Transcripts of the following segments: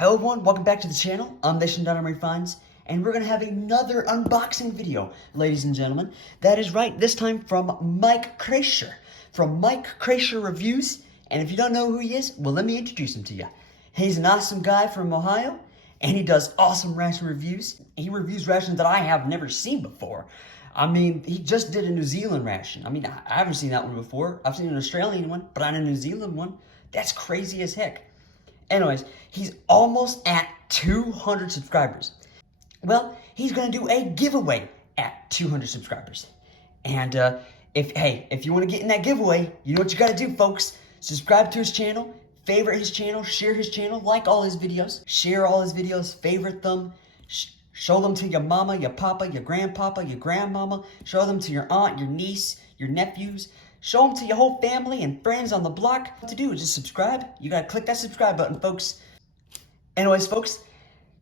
Hello everyone, welcome back to the channel. I'm Nation.MREfinds, and we're going to have another unboxing video, ladies and gentlemen. That is right, this time from Mike Kreischer, from Mike Kreischer Reviews. And if you don't know who he is, well, let me introduce him to you. He's an awesome guy from Ohio, and he does awesome ration reviews. He reviews rations that I have never seen before. I mean, he just did a New Zealand ration. I mean, I haven't seen that one before. I've seen an Australian one, but not a New Zealand one. That's crazy as heck. Anyways, he's almost at 200 subscribers. Well, he's going to do a giveaway at 200 subscribers. And if you want to get in that giveaway, you know what you got to do, folks. Subscribe to his channel, favorite his channel, share his channel, like all his videos, share all his videos, favorite them, show them to your mama, your papa, your grandpapa, your grandmama, show them to your aunt, your niece, your nephews. Show them to your whole family and friends on the block. What to do is just subscribe. You gotta click that subscribe button, folks. Anyways, folks,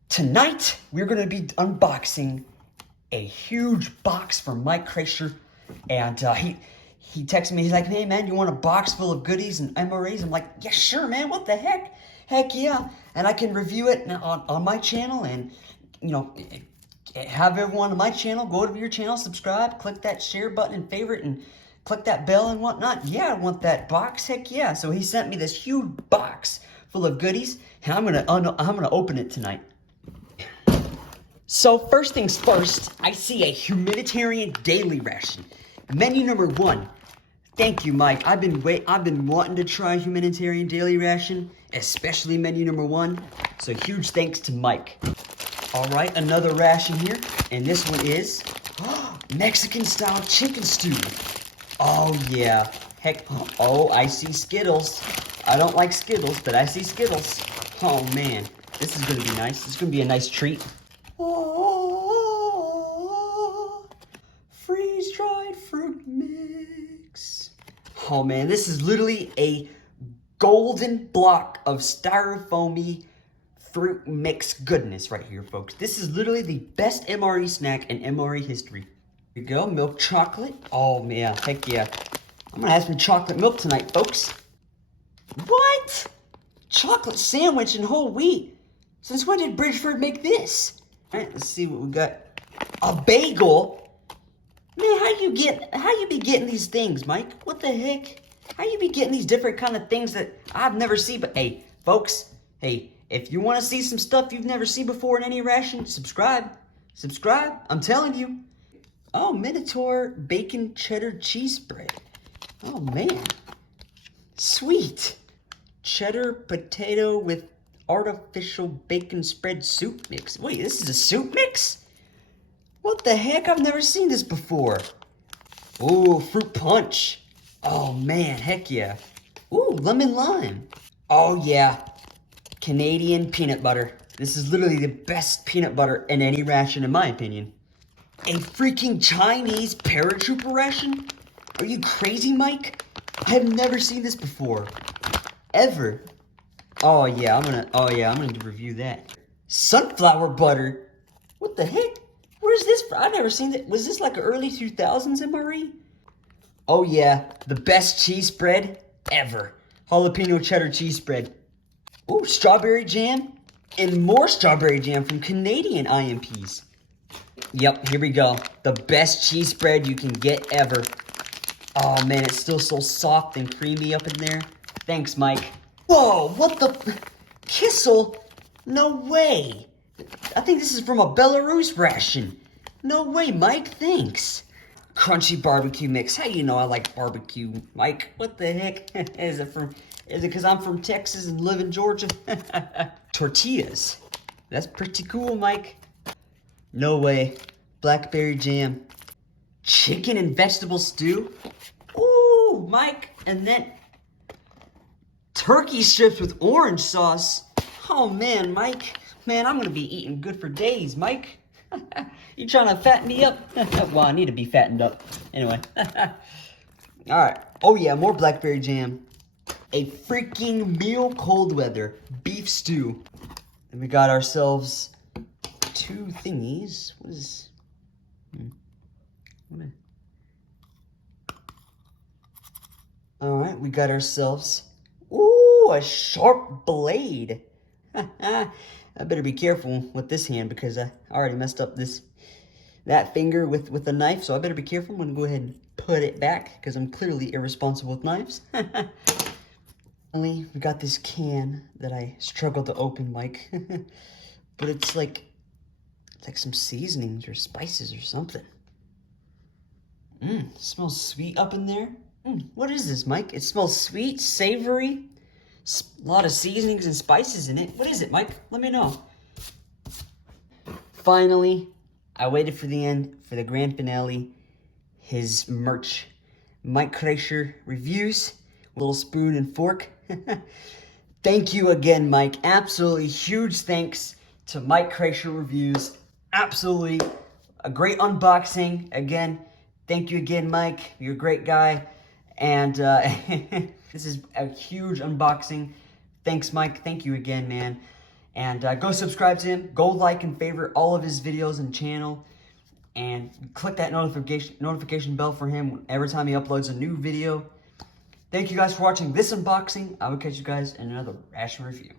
tonight we're gonna be unboxing a huge box from Mike Kreischer. And he texted me, he's like, hey man, you want a box full of goodies and MREs? I'm like, yeah, sure man, what the heck? Heck yeah. And I can review it on my channel and, you know, have everyone on my channel, go to your channel, subscribe, click that share button and favorite and click that bell and whatnot. Yeah, I want that box. Heck yeah. So he sent me this huge box full of goodies, and I'm gonna open it tonight. So first things first, I see a humanitarian daily ration. Menu number 1. Thank you, Mike. I've been wanting to try humanitarian daily ration, especially menu number 1. So huge thanks to Mike. All right, another ration here, and this one is Mexican style chicken stew. Oh, yeah. Heck, oh, I see Skittles. I don't like Skittles, but I see Skittles. Oh, man. This is going to be nice. This is going to be a nice treat. Oh, freeze-dried fruit mix. Oh, man. This is literally a golden block of styrofoamy fruit mix goodness right here, folks. This is literally the best MRE snack in MRE history. Here we go, milk chocolate. Oh man, heck yeah. I'm gonna have some chocolate milk tonight, folks. What? Chocolate sandwich and whole wheat? Since when did Bridgeford make this? All right, let's see what we got. A bagel? Man, how you be getting these things, Mike? What the heck? How you be getting these different kind of things that I've never seen? But hey, folks, hey, if you want to see some stuff you've never seen before in any ration, subscribe. Subscribe, I'm telling you. Oh, Minotaur bacon cheddar cheese spread. Oh, man. Sweet. Cheddar potato with artificial bacon spread soup mix. Wait, this is a soup mix? What the heck? I've never seen this before. Ooh, fruit punch. Oh, man, heck yeah. Ooh, lemon lime. Oh, yeah. Canadian peanut butter. This is literally the best peanut butter in any ration, in my opinion. A freaking Chinese paratrooper ration? Are you crazy, Mike? I have never seen this before. Ever. Oh yeah, I'm gonna review that. Sunflower butter? What the heck? Where's this from? I've never seen that. Was this like an early 2000s MRE? Oh yeah, the best cheese spread ever. Jalapeno cheddar cheese spread. Ooh, strawberry jam and more strawberry jam from Canadian IMPs. Yep, here we go. The best cheese spread you can get ever. Oh man, it's still so soft and creamy up in there. Thanks, Mike. Whoa, what the? Kissel? No way. I think this is from a Belarus ration. No way, Mike, thanks. Crunchy barbecue mix. How you know I like barbecue, Mike? What the heck? Is it because I'm from Texas and live in Georgia? Tortillas. That's pretty cool, Mike. No way. Blackberry jam. Chicken and vegetable stew. Ooh, Mike. And then turkey strips with orange sauce. Oh, man, Mike. Man, I'm going to be eating good for days, Mike. You trying to fatten me up? Well, I need to be fattened up. Anyway. All right. Oh, yeah, more blackberry jam. A freaking meal cold weather beef stew. And we got ourselves 2 thingies. What is... All right, we got ourselves, ooh, a sharp blade. I better be careful with this hand because I already messed up that finger with the knife, so I better be careful. I'm gonna go ahead and put it back because I'm clearly irresponsible with knives. Finally, we got this can that I struggled to open, Mike. But it's like some seasonings or spices or something. Smells sweet up in there. What is this, Mike? It smells sweet, savory, a lot of seasonings and spices in it. What is it, Mike? Let me know. Finally, I waited for the end, for the grand finale, his merch. Mike Kreischer reviews, little spoon and fork. Thank you again, Mike. Absolutely huge thanks to Mike Kreischer Reviews. Absolutely a great unboxing. Again, thank you again, Mike. You're a great guy. And this is a huge unboxing. Thanks, Mike. Thank you again, man. And go subscribe to him. Go like and favorite all of his videos and channel. And click that notification bell for him every time he uploads a new video. Thank you guys for watching this unboxing. I will catch you guys in another ration review.